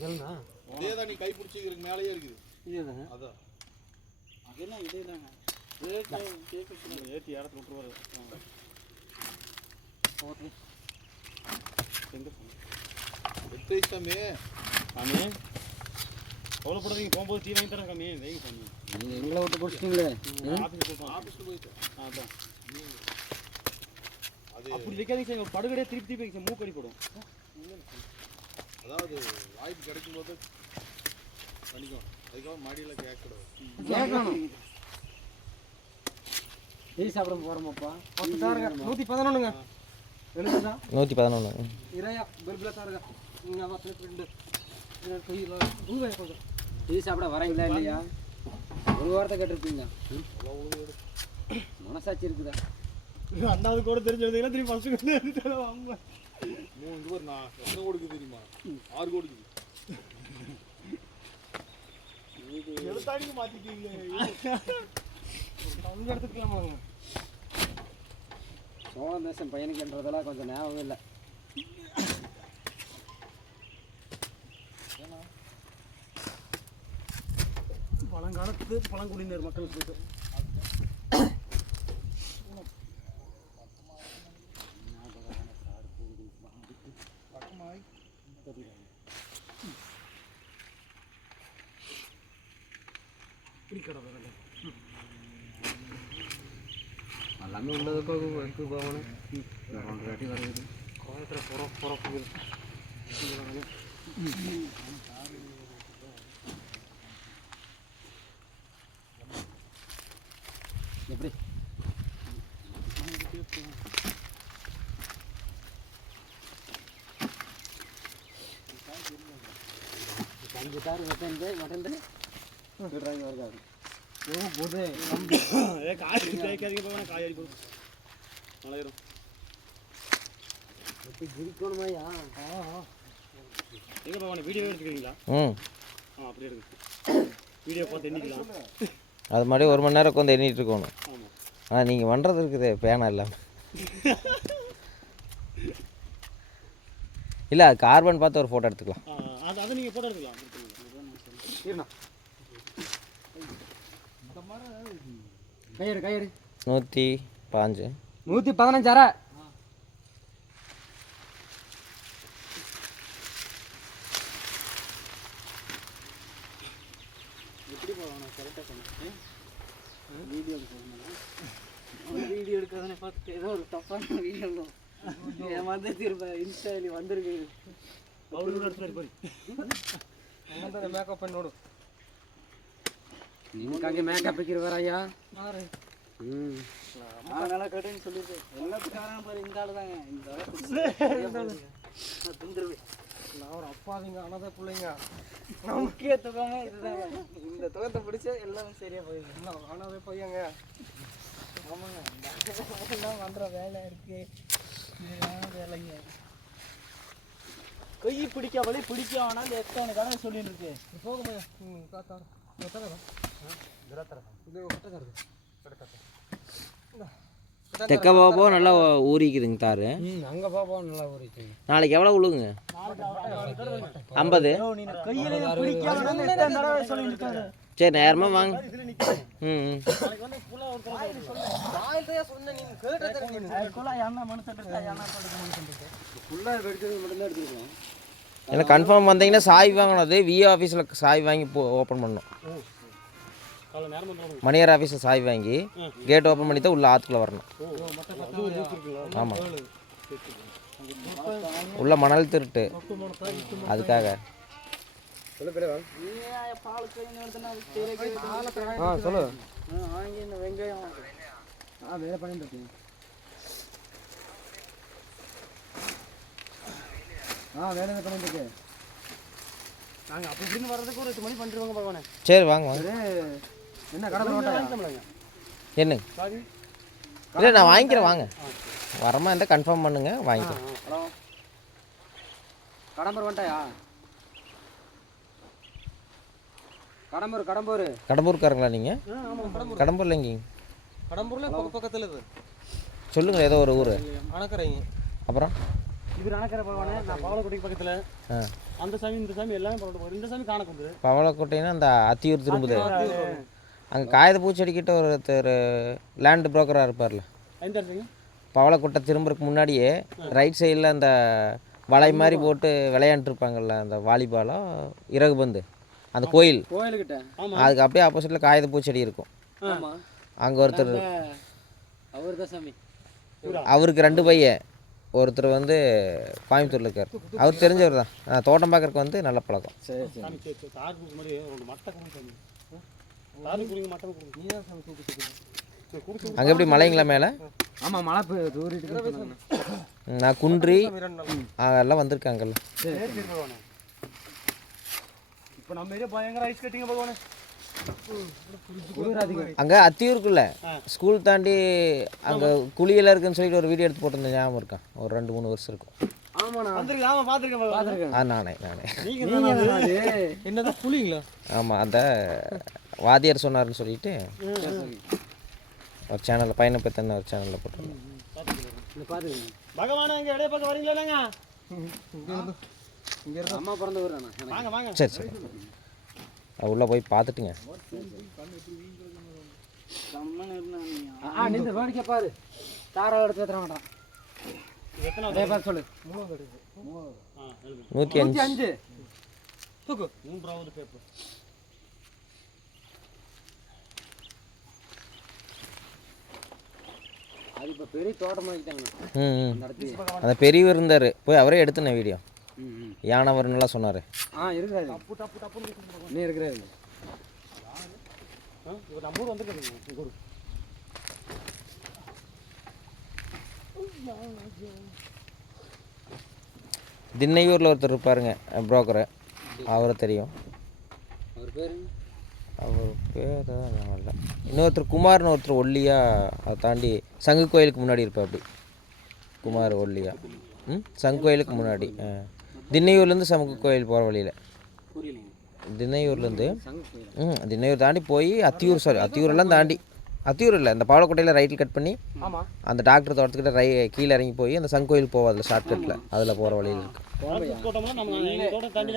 இதே தான் நீ கை பிடிச்சிக்கிறதுக்கு மேலேயே இருக்குது. இதேதாங்க. அதான் அதெல்லாம் இதேதாங்க. ஏற்றி இடத்துல விட்டுருவாரு. எட்டு வயசாமே சாமி கவலைப்படாதீங்க, போகும்போது டீ வாங்கி தரேன் சாமி. வைங்க சாமி. நீங்கள் எங்களை விட்டு பிடிச்சிட்டிங்களே. ஆஃபீஸில் போயிட்டு அதான் அது அப்படி வைக்காதீங்க சார். படுகடையே திருப்பி திருப்பி வைங்க சார், மூக்கடி போடும். அதாவது வாய்ப்பு கிடைக்கும் போது பண்ணிக்கணும். அதுக்காக மாடியில் கேட்கக்கூடாது. கேட்கணும். டீ சாப்பிட போகிறோமாப்பா. 111ங்க. 111 இறையா பெல்பில் தாருங்க. நீங்கள் ஃப்ரெண்டு டீ சாப்பிட வரீங்களா இல்லையா? ஒரு வாரத்தை கேட்டிருப்பீங்க. மனசாட்சி இருக்குதா? அண்ணாவது கூட தெரிஞ்சதுலாம் திருப்பி ஃபஸ்ட்டு வாங்க. 3 ரூபா நான் எத்தனை கொடுக்குது தெரியுமா? 6 கொடுக்குது. எழுத்தாடிக்கு மாற்றிட்டீங்க. அவங்க எடுத்துக்கலாமாங்க. சோழம் தேசம் பையனுக்குன்றதெல்லாம் கொஞ்சம் ஞாபகம் இல்லை. பழங்காலத்து பழங்குடியினர் மக்கள் போயிட்டு எல்லாமே உள்ளதுக்கு எடுத்து போகணும். 2 வாட்டி வருது. கோயத்தில் புறப்புது. எப்படி அஞ்சு தார் மட்டன் விடுறாங்க வருது. காய் தேய்க்காதீங்க போவேன், காய் அடி போகும் மலையிடும். இருக்கணுமாயா? எங்கே போவானே வீடியோ எடுத்துக்கிறீங்களா? அப்படி எடுக்கு. வீடியோ பார்த்து எண்ணிக்கலாம். அது மாதிரி 1 மணி நேரம் உட்காந்து எண்ணிட்டு இருக்கணும். ஆமாம். நீங்கள் பண்ணுறது இருக்குது பேனா இல்லாமல். இல்லை அது கார்பன் பார்த்து ஒரு ஃபோட்டோ எடுத்துக்கலாம். அதை நீங்கள் ஃபோட்டோ எடுத்துக்கலாம். கையெடு 115 115 அரை. எப்படி போவாங்க கரெக்டாக சொன்னேன். வீடியோ எடுக்கிறதுனே பார்த்துட்டு ஏதோ ஒரு தப்பான வீடியோ ஏமாந்து திரும்ப இன்ஸ்டாவில் வந்துருக்கு. மேக்கப் பண்ணி ನೋಡು. ನಿಮ್ಗಾಗಿ ಮೇಕಪ್ ಹಾಕಿರುವರಯ್ಯ. நல்லா கட்டுன்னு சொல்லிட்டு எல்லாத்துக்காரங்க பாரு இந்த ஆள் தாங்க. இந்த திந்துருவேன். நான் ஒரு அப்பாவிங்க அனாதை பிள்ளைங்க. முக்கிய துகமே இதுதாங்க. இந்த துகத்தை பிடிச்சா எல்லாமே சரியாக போயிடும். இல்லை அனாதை பையங்க. ஆமாங்க, எல்லாம் பண்ணுற வேலை இருக்குது. வேலைங்க கை பிடிக்க வழி பிடிக்க வேணாம். இந்த எத்தனை கடை சொல்லிட்டு இருக்கு. போகுமையா காத்தார் இது தெக்க போக நல்லா ஊறிக்குதுங்க தாரு. அங்கே போவோம் நல்லா ஊறிச்சு. நாளைக்கு எவ்வளோ விழுங்க? 50. சரி நேரமாக வாங்க. எனக்கு கன்ஃபார்ம் வந்தீங்கன்னா சாய் வாங்கணும். அது விஏ ஆஃபீஸில் சாய் வாங்கி ஓப்பன் பண்ணணும். மணியார் ஆஃபீஸில் சாய் வாங்கி கேட் ஓப்பன் பண்ணி தான் உள்ள ஆற்றுக்குள்ளே வரணும். ஆமாம், உள்ள மணல் திருட்டு அதுக்காக. சொல்லு. வெங்காயம் வேலை பண்ணிட்டு இருக்கேன். வேலை பண்ணிட்டு இருக்கேன். நாங்கள் அப்படி இப்படின்னு வர்றதுக்கு ஒரு 8 மணி பண்ணிடுவாங்க பகவானே. சரி வாங்க வாங்க. என்ன கடை என்ன இல்லை நான் வாங்கிக்கிறேன் வாங்க. வரமா இருந்தால் கன்ஃபார்ம் பண்ணுங்க வாங்கிக்கிறேன். ஹலோ கடம்பூர் வந்துட்டாயா? கடம்பூர்காரங்களா நீங்கள்? கடம்பூரில் எங்கேங்க? கடம்பூரில் பக்கத்தில் இது சொல்லுங்கள் ஏதோ ஒரு ஊர். அணக்கரைங்க. அப்புறம் இவர் அணக்கிற பகவானே நான் பவளக்கோட்டைக்கு பக்கத்தில் ஆ அந்த சாமி இந்த சாமி எல்லாமே பவளக்கோட்டை இந்த சாமி காணக்கு வந்து பவளக்கோட்டைன்னா அந்த அத்தியூர் திரும்புது அங்கே காகித பூச்செடிக்கிட்ட ஒருத்தர் லேண்டு புரோக்கராக இருப்பார்ல எந்த இடத்துங்க பவளக்கோட்டை திரும்புறதுக்கு முன்னாடியே ரைட் சைடில் அந்த வலை மாதிரி போட்டு விளையாண்டுருப்பாங்கல்ல அந்த வாலிபாலோ இறகு பந்து அந்த கோயில் கோயிலுக்கிட்ட அதுக்கு அப்படியே ஆப்போசிட்டில் காகித பூச்செடி இருக்கும் ஆமாம் அங்கே ஒருத்தர் அவர் தான் சாமி அவருக்கு 2 பையன் ஒருத்தர் வந்து கோயம்புத்தூரில் இருக்கார் அவர் தெரிஞ்சவர் தான் தோட்டம் பார்க்கறதுக்கு வந்து நல்ல பழக்கம் சரி சரி சாமி சரி சரி தார் கொடுக்க மாதிரி ஒரு மட்டை கொடுங்க சாமி தார் கொடுங்க மட்டை கொடுங்க நீ தான் சாமி சரி கொடுத்து அங்கே எப்படி மலைங்களா மேலே ஆமாம் மழை தூரிட்டு நான் குன்றி எல்லாம் வந்திருக்காங்கல்ல சரி பகவானே இப்போ நம்ம ஏரியா பயங்கர ஐஸ் கட்டிங்க பகவானே அங்கே அத்தியூருக்குள்ள ஸ்கூல் தாண்டி அங்கே குழியெல்லாம் இருக்குன்னு சொல்லிட்டு ஒரு வீடியோ எடுத்து போட்டிருந்தேன் ஞாபகம் இருக்கேன் ஒரு 2-3 வருஷம் இருக்கும் ஆமாண்ணா வந்திருக்கேன் ஆமாம் பார்த்துருக்கேன் நானே நீங்கள் என்னதான் புளிங்களா ஆமாம் அந்த வாத்தியார் சொன்னார்னு சொல்லிட்டு ஒரு சேனலில் பையனை பற்றின ஒரு சேனலில் போட்டிருந்தேன் பகவானே இங்கே இடைய பக்கம் வரீங்களாங்க அம்மா பிறந்த ஊர் அண்ணா வாங்க வாங்க சரி சரி உள்ளே போய் பார்த்துட்டுங்க கம்மன் இருந்தாங்க நின்று வேடிக்கை பாரு தாராள எடுத்து ஏற்ற மாட்டான் எத்தனை அதே பார்த்து சொல்லு 105 தூக்கு 3வது பேப்பர் அது இப்போ பெரிய தோட்டம் ஆகிட்டாங்க அந்த பெரியவர் இருந்தார் போய் அவரே எடுத்துனேன் வீடியோ யானவர் நல்லா சொன்னார் இருக்கிறாரு நீ இருக்கிறாரு இவர் நம்ம ஊர் வந்துருக்காங்க உங்கள் ஊர் திண்ணையூரில் ஒருத்தர் இருப்பாருங்க புரோக்கரு அவரை தெரியும் அவர் பேர் அவர் பேர் தான் இல்லை இன்னொருத்தர் குமார்னு ஒருத்தர் ஒல்லியாக அதை தாண்டி சங்கு கோயிலுக்கு முன்னாடி இருப்பா அப்படி குமார் ஒல்லியா சங்கு கோயிலுக்கு முன்னாடி திண்ணையூர்லேருந்து சங்கு கோயில் போகிற வழியில் திண்ணையூர்லேருந்து திண்ணையூர் தாண்டி போய் அத்தியூர் அத்தியூரெல்லாம் தாண்டி அத்தியூர் இல்லை இந்த பவளக்கோட்டையில் ரைட்டில் கட் பண்ணி அந்த டாக்டர் தோட்டத்துக்கிட்ட கீழே இறங்கி போய் அந்த சங்கு கோயில் போவோம் அதில் ஷார்ட்கட்டில் அதில் போகிற வழியில்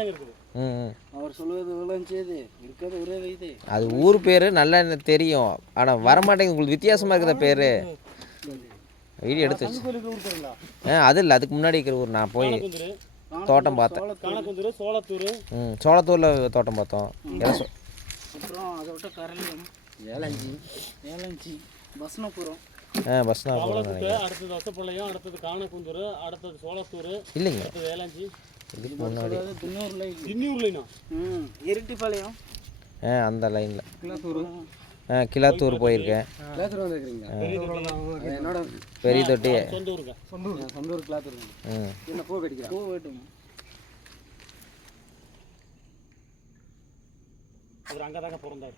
இருக்குது அவர் சொல்லுவது விளைஞ்சது இருக்கிறது ஒரே வயது அது ஊர் பேர் நல்லா எனக்கு தெரியும் ஆனால் வரமாட்டேங்குது உங்களுக்கு வித்தியாசமாக இருக்குதா பேர் வீடியோ எடுத்து வச்சு அது இல்லை அதுக்கு முன்னாடி இருக்கிற ஊர் நான் போய் தோட்டம் பார்த்தேன் சோளத்தூரில் தோட்டம் பார்த்தோம் அப்புறம் அதை விட்ட கரலியம் ஏலஞ்சி பஸ்னபுரம் பஸ்னாபுரம் அடுத்தது வசப்பாளையம் அடுத்தது காணக்குந்தூர் அடுத்தது சோளத்தூர் இல்லைங்க அடுத்தது ஏலஞ்சி இதுக்கு முன்னாடி திண்ணியூர்லைனா இருட்டிப்பாளையம் அந்த லைனில் கிளாத்தூர் போயிருக்கேன் என்னோட பெரிய தொட்டி சொந்த ஊர் கிளாத்தூர் என்ன பூ வெடிக்கிறேன் பூ வெட்டும் அவர் அங்கே தாங்க பிறந்தார்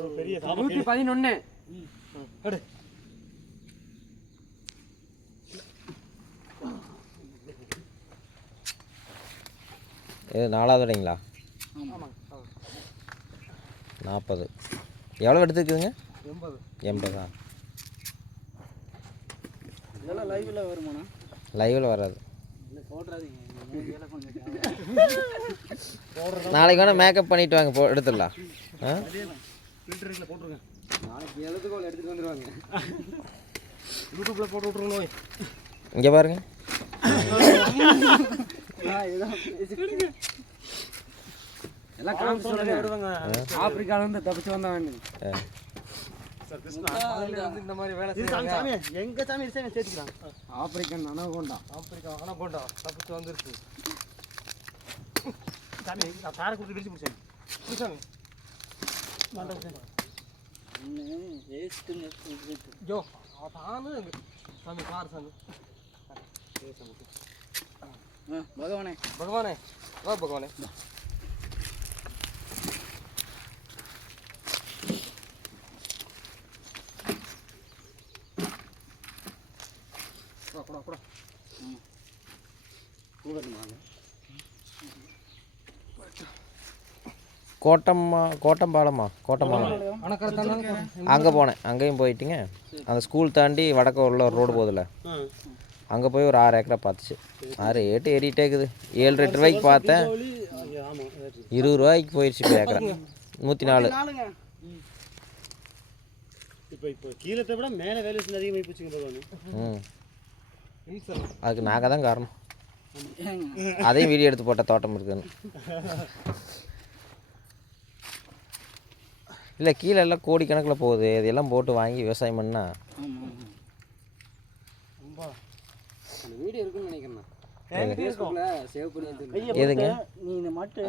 ஒரு பெரிய 111 இது 4வது இடைங்களா 40 எவ்வளோ எடுத்துருக்குதுங்க 80 இதெல்லாம் லைவ்ல வருமாண்ணா லைவில் வராது போடுறாதீங்க நாளைக்கு வேணால் மேக்கப் பண்ணிட்டு வாங்க எடுத்துடலாம் ஃபில்டரில் போட்டுருங்க நாளைக்கு எழுதுகோள் எடுத்துகிட்டு வந்துடுவாங்க யூடியூப்பில் போட்டு விட்ருங்க இங்கே பாருங்க எல்லாம் காமிச்சு சொல்லுங்க ஆப்பிரிக்காவிலேருந்து தப்பிச்சு வந்தவன் இந்த மாதிரி வேலை செய்யறாங்க எங்க சாமி சேர்த்துக்கிறான் ஆப்பிரிக்கன் அனகோண்டா ஆப்பிரிக்கா அனகோண்டா தப்பிச்சு வந்துருச்சு சாமி நான் காரை கொடுத்து விரிச்சு பிடிச்சேன் சாமி ஜோ தானு சாமி கார் சாமி பகவானே பகவானே வா பகவானே கோட்டம்பாலம் அங்கே போனேன் அங்கேயும் போயிட்டுங்க அந்த ஸ்கூல் தாண்டி வடக்க உள்ள ஒரு ரோடு போகுதுல்ல அங்கே போய் ஒரு 6 ஏக்கரா பார்த்துச்சு. 6 8 ஏறிட்டே இருக்குது. 7-8 ரூபாய்க்கு பார்த்தேன், ஆமாம் 20 ரூபாய்க்கு போயிடுச்சு இப்போ ஏக்கரா. 104. நாளுங்க இப்போ கீழத்தை விட மேலே வேலை செஞ்சு அதிகமாக போச்சுங்க பகவான். அதுக்கு நாங்கள் தான் காரணம். அதையும் வீடியோ எடுத்து போட்ட தோட்டம் இருக்குதுன்னு. இல்லை கீழே எல்லாம் கோடிக்கணக்கில் போகுது. இதெல்லாம் போட்டு வாங்கி விவசாயம் பண்ணால் அந்த வீடியோ இருக்குன்னு நினைக்கிறேன். ஃபேஸ்புக்கில் சேவ் பண்ணி வச்சுருக்கேன். எதுங்க? நீ இந்த மட்டும்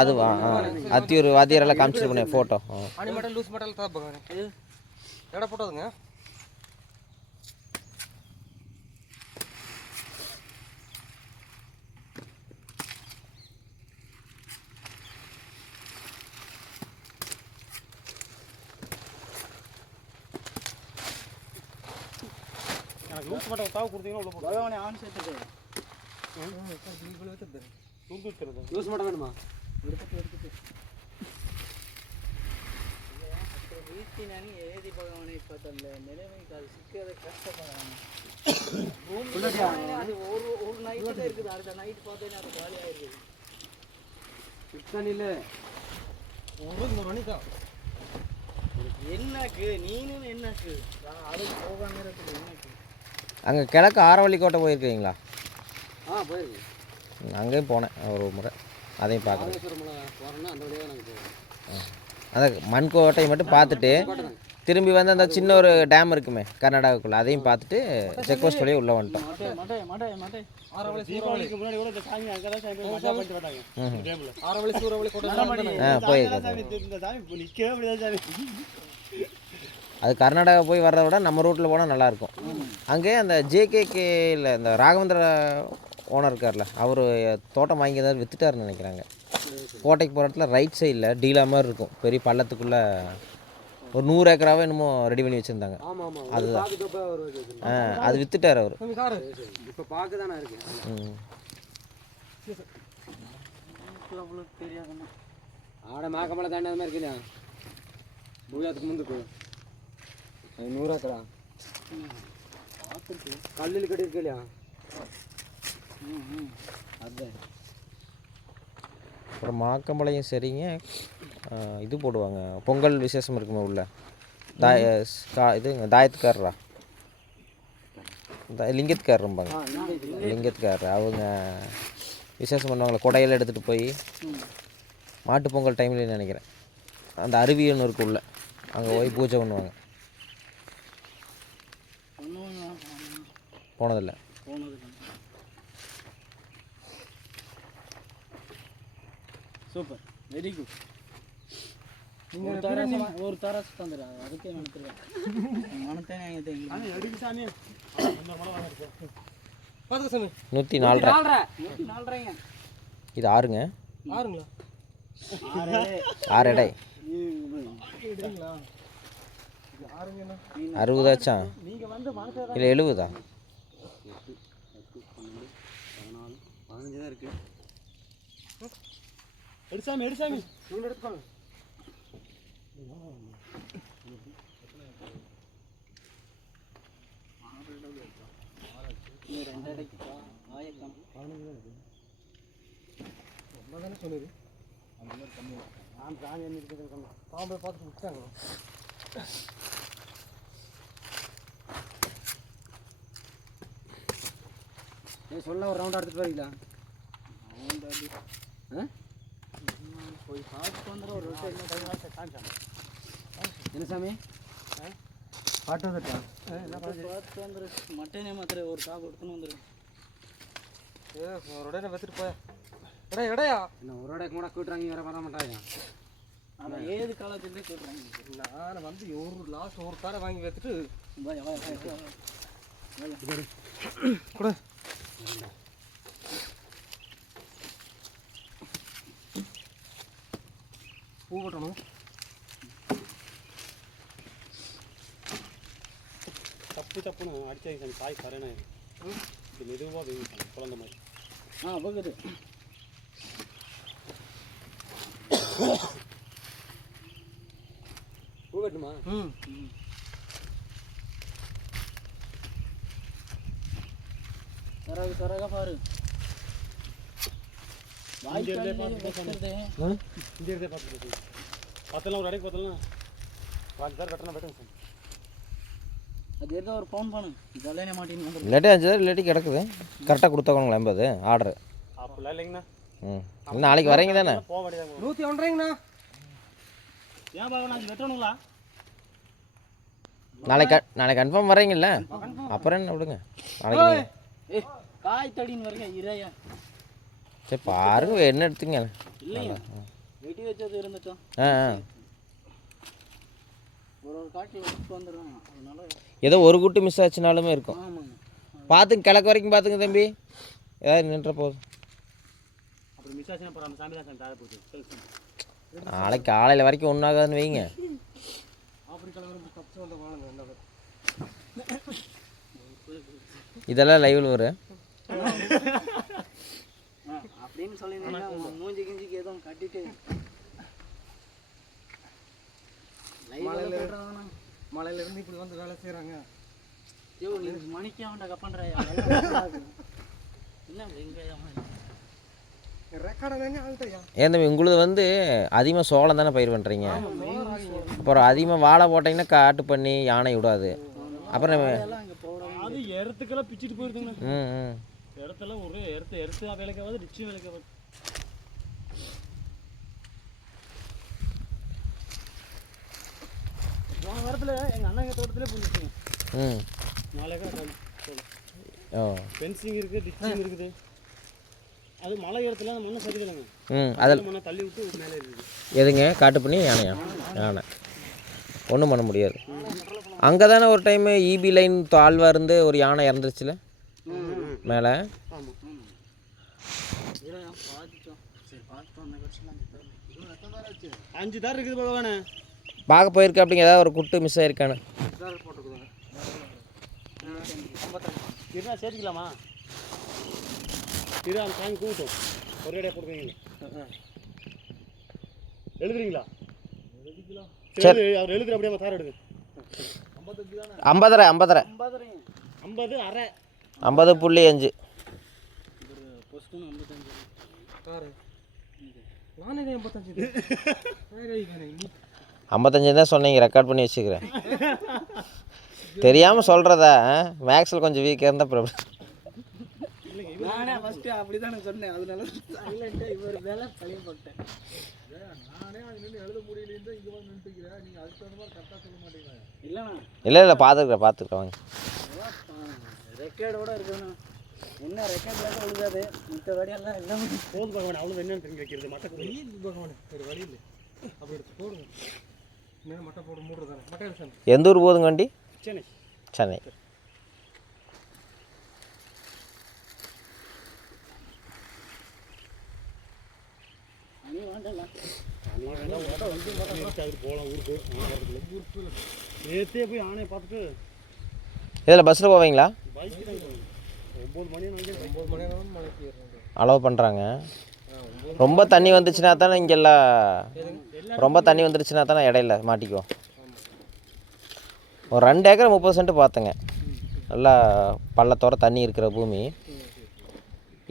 அதுவா அத்தியூர் வாத்தியாரெல்லாம் காமிச்சிட்டு போனேன் ஃபோட்டோ. ஆணி மாடல் லூஸ் மாடல் தான் பகவானே எடை போட்டதுங்க. எனக்கு லூஸ் மட்டும் தாவு கொடுத்தீங்கன்னா உள்ள போட்டு பகவானே ஆன் சேர்த்துட்டு துண்டு விட்டுறது. யூஸ் மட்டும் வேணுமா? வீட்டினானி ஏதி பகவானை பார்த்தல நிலைமை கால் சிக்கிறத கஷ்டப்படுறாங்க. அது ஒரு நைட்டு தான் இருக்குது. அடுத்த நைட் பார்த்தேன்னா அது காலி ஆயிருக்குது. சுத்தனில் ஒரு மணிக்கா என்னக்கு நீனு என்னக்கு அதுக்கு போகாம இருக்குது என்னக்கு. அங்கே கிழக்கு ஆரவள்ளி கோட்டை போயிருக்கீங்களா? போயிருக்கு. அங்கேயும் போனேன் ஒரு முறை, அதையும் பார்க்குறேன். ராமேஸ்வரம்ல போகிறோன்னா அந்த வழியாக நாங்கள் போவோம். அந்த மண் கோட்டையை மட்டும் பார்த்துட்டு திரும்பி வந்து அந்த சின்ன ஒரு டேம் இருக்குமே கர்நாடகாக்குள்ளே, அதையும் பார்த்துட்டு செக் போஸ்ட் வழியே உள்ளே வந்துட்டோம். தீபாவளிக்கு முன்னாடி கூட இந்த சாமி அங்கே தான் சாமி மஜா பண்ணிட்டு வந்தாங்க டேமில். ஆரவழி சூறாவளி கோட்டை போயிருக்கேன். சாமி இந்த சாமி நிற்கவே முடியாது சாமி. அது கர்நாடகா போய் வர்றத விட நம்ம ரூட்டில் போனால் நல்லாயிருக்கும். அங்கே அந்த ஜேகேகேயில் இந்த ராகவேந்திர ஓனர் இருக்கார்ல, அவர் தோட்டம் வாங்கி ஏதாவது விற்றுட்டாருன்னு நினைக்கிறாங்க. கோட்டைக்கு போகிற இடத்துல ரைட் சைடில் டீலா மாதிரி இருக்கும், பெரிய பள்ளத்துக்குள்ளே ஒரு 100 ஏக்கராவே என்னமோ ரெடி பண்ணி வச்சுருந்தாங்க. அதுதான் அது விற்றுட்டார் அவர். இப்போ பார்க்க தானே இருக்கேன். தெரியாதுண்ணா ஆட மேக்கமலை தாண்டி அது மாதிரி இருக்குதா? பூஜாத்துக்கு முந்துக்கு 100 ஏக்கரா கல்லில் கட்டி இருக்கு இல்லையா? அதுதான். அப்புறம் மாக்கம்பளையும் சரிங்க. இது போடுவாங்க, பொங்கல் விசேஷம் இருக்குமே உள்ள இதுங்க தாயத்துக்காரரா லிங்கத்துக்காரரும்பாங்க. லிங்கத்துக்காரர் அவங்க விசேஷம் பண்ணுவாங்களே, கொடையில் எடுத்துகிட்டு போய் மாட்டு பொங்கல் டைம்லேயும் நினைக்கிறேன் அந்த அருவியன்னு இருக்கு உள்ள, அங்கே போய் பூஜை பண்ணுவாங்க. போனதில்லை. Super, very good. ஒரு தராசு தந்துடு, அதுக்கே நினைக்கிறேன் மனத்தேனே எங்கே தெரியும். அடிக்கு சாமி அந்த மலை வாங்க பார்த்துக்க சாமி. 104. இது 6ங்க. 6ங்களா? 6 எடை 60ஆச்சா இல்லை 70ஆ? 15 தான் இருக்குது. எடுசாமி எடுசாமி இவங்க எடுத்துக்கோங்க. தானே சொன்னது நான் சாமி என்ன இருக்கிறது பாம்பை பார்த்து விட்டாங்க. சொல்ல ஒரு ரவுண்ட் எடுத்துட்டு வரீங்களா? போய் பார்த்துட்டு வந்துடும். ஒரு என்ன சாமி பாட்டு வந்துட்டா? பார்த்துட்டு வந்துடும். மட்டனே மாத்திரை ஒரு காப்பு எடுத்துன்னு வந்துடும். ஒரு உடனே வச்சுட்டு போய எடையா என்ன ஒரு இடையே கூட கூட்டுறாங்க, வேற வர மாட்டாங்க. ஆனால் ஏது காலத்துலேயே கேட்குறாங்க. நான் வந்து ஒரு லாஸ்ட் ஒரு காரை வாங்கி வச்சுட்டு கூட பூ கட்டணும். தப்புன்னு அடிச்சாங்க சாமி, காய் கரையான இது மெதுவாக வேணும் குழந்த மாதிரி. பகுது பூ கட்டுமா? சரக பாரு இங்கே இருந்தே பார்த்துட்டு பார்த்தலாம் ஒரு அடைக்கு பார்த்தலாம் 5000 கட்டணம் போய்ட்டு சார். அது ஏதோ ஒரு ஃபோன் பண்ணு இதெல்லாம் மாட்டேன்னு இல்லாட்டி 5000 இல்லாட்டி கிடக்குது. கரெக்டாக கொடுத்தாக்கணுங்களா 80 ஆர்டரு. அப்படிலாம் இல்லைங்கண்ணா. ம் நாளைக்கு வரீங்க தானே? போக வேண்டியதாங்க. 101 ஏன் பாருங்க நான் வெட்டணுங்களா? நாளைக்கு கன்ஃபார்ம் வரீங்கல்ல? அப்புறம் என்ன விடுங்க நாளைக்கு நீங்கள். ஏய் காய் தடின்னு வரீங்க இறையா. சரி பாருங்க என்ன எடுத்துங்க. இல்லையா வெட்டி வச்சது இருந்துட்டோம். ஆ ஒரு காட்டில் வச்சுட்டு வந்துடுறாங்க. அதனால ஏதோ ஒரு குட்டி மிஸ் ஆச்சுனாலுமே இருக்கும். ஆமாங்க. பார்த்துங்க கிழக்கு வரைக்கும் பார்த்துங்க தம்பி. ஏதாவது நின்ற போகுது. அப்படி மிஸ் ஆச்சுன்னா அப்புறம் அந்த சாமி தான் சாமி தாழ போகுது. நாளைக்கு காலையில் வரைக்கும் ஒன்றாகாதுன்னு வைங்க. இதெல்லாம் லைவில் வரும். அப்படின்னு சொல்லியிருந்தீங்கன்னா மூஞ்சி கிஞ்சிக்கு எதுவும் கட்டிட்டு மலையில இருந்து இப்படி வந்து வேலை செய்யறாங்க. ஐயோ நீ மணிக்கு அவன்டா கப்பன்றாயா என்ன வெங்காயம் ரெக்கார்டாங்க ஆள்தையா. ஏன் தம்பி உங்களுது வந்து அதிகமாக சோளம் தானே பயிர் பண்ணுறீங்க. அப்புறம் அதிகமாக வாழை போட்டிங்கன்னா காட்டு பண்ணி யானை விடாது. அப்புறம் அது இடத்துக்கெல்லாம் பிச்சுட்டு போயிருதுங்க. ம் இடத்தெல்லாம் ஒரு எடுத்து வேலைக்காவது ரிச்சு வேலைக்காவது. போன வாரத்தில் எங்கள் அண்ணன் தோட்டத்திலே போயிருச்சுங்க. ம் 4 ஏக்கர் ஓ ஃபென்சிங் இருக்குது, டிச்சிங் இருக்குது. அது மலை இடத்துல அந்த மண்ணை சரிதில்லைங்க. அதில் மண்ணை தள்ளி விட்டு மேலே இருக்குது. எதுங்க காட்டு பண்ணி யானையா? யானை ஒன்றும் பண்ண முடியாது. அங்கே தானே ஒரு டைமு இபி லைன் தாழ்வாக இருந்து ஒரு யானை இறந்துருச்சுல மேலே. ஆமாம் சரி பார்த்தோம் 5 தார் இருக்குது பகவானே. பார்க்க போயிருக்க அப்படிங்க ஏதாவது ஒரு குட்டு மிஸ் ஆயிருக்கானு. போட்டுக்குதுங்க. இருந்தா சேர்த்துக்கலாமா? இது அந்த சாமி கூட்டும் ஒரு அடையாக போட்டுருவீங்க. எழுதுறீங்களா? சரி அவர் எழுதுற அப்படியே தார் எடுங்க. 50 50 அரை 50.5. ஃபஸ்ட்டு 55 காரு நானே 85 55 தான் சொன்னீங்க. ரெக்கார்ட் பண்ணி வச்சுக்கிறேன். தெரியாமல் சொல்கிறதா? மேக்ஸில் கொஞ்சம் வீக்காக இருந்தால் ப்ராப்ளம். நானே ஃபஸ்ட்டு அப்படி தானே சொன்னேன். அதனால சைலண்ட்டாக இவர் வேலை பழைய போட்டேன். நானே அது நின்று எழுத முடியலேருந்து இங்கே வந்து நின்றுக்கிறேன். நீங்கள் அதுக்கு தகுந்த மாதிரி கரெக்டாக சொல்ல மாட்டீங்க. இல்லைண்ணா இல்லை பார்த்துருக்கேன் வாங்க. ரெக்கார்டோட இருக்குண்ணா. என்ன ரெக்கார்டில் எழுதாது மித்த வழியெல்லாம் எல்லாமே போது பகவான். அவ்வளோ என்னன்னு தெரிஞ்சு வைக்கிறது மட்டை பகவானே ஒரு வழி இல்லை. அப்படி எடுத்து போடுங்க. இன்னும் மட்டை போட்டு மூடுறதானே மட்டை எடுத்து. எந்த ஊர் போகுதுங்க வண்டி? சென்னை. சென்னை. அணி வேண்டலாம். போகலாம் ஊருக்கு. நேற்றே போய் ஆணையை பார்த்துட்டு இதில் பஸ்ஸில் போவீங்களா? பைக்கு தான் 9 மணி 9 மணி நேரம் மலைக்கு ஏறுறாங்க. அலோவ் பண்ணுறாங்க. ரொம்ப தண்ணி வந்துச்சுன்னா தானே இங்கெல்லாம் ரொம்ப தண்ணி வந்துருச்சுன்னா தானே இடையில மாட்டிக்குவோம். ஒரு 2 ஏக்கர் 30 சென்ட் பார்த்தேங்க. நல்லா பள்ளத்தோர தண்ணி இருக்கிற பூமி.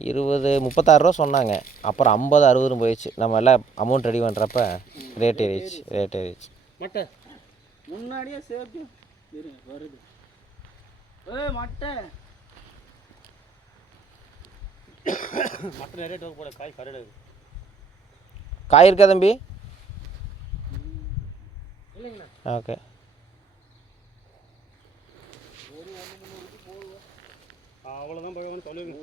36 ரூபா சொன்னாங்க. அப்புறம் 50 60 போயிடுச்சு. நம்ம எல்லாம் அமௌண்ட் ரெடி பண்ணுறப்ப ரேட் ஏறிடுச்சு. மட்டை முன்னாடியே சேர்த்து வருது. மட்டை மட்டை நிறைய டோக்கு போட காய் கரடு. காய் இருக்கா தம்பி? ஓகே. அவ்வளோதான் போய் சொல்லுங்க.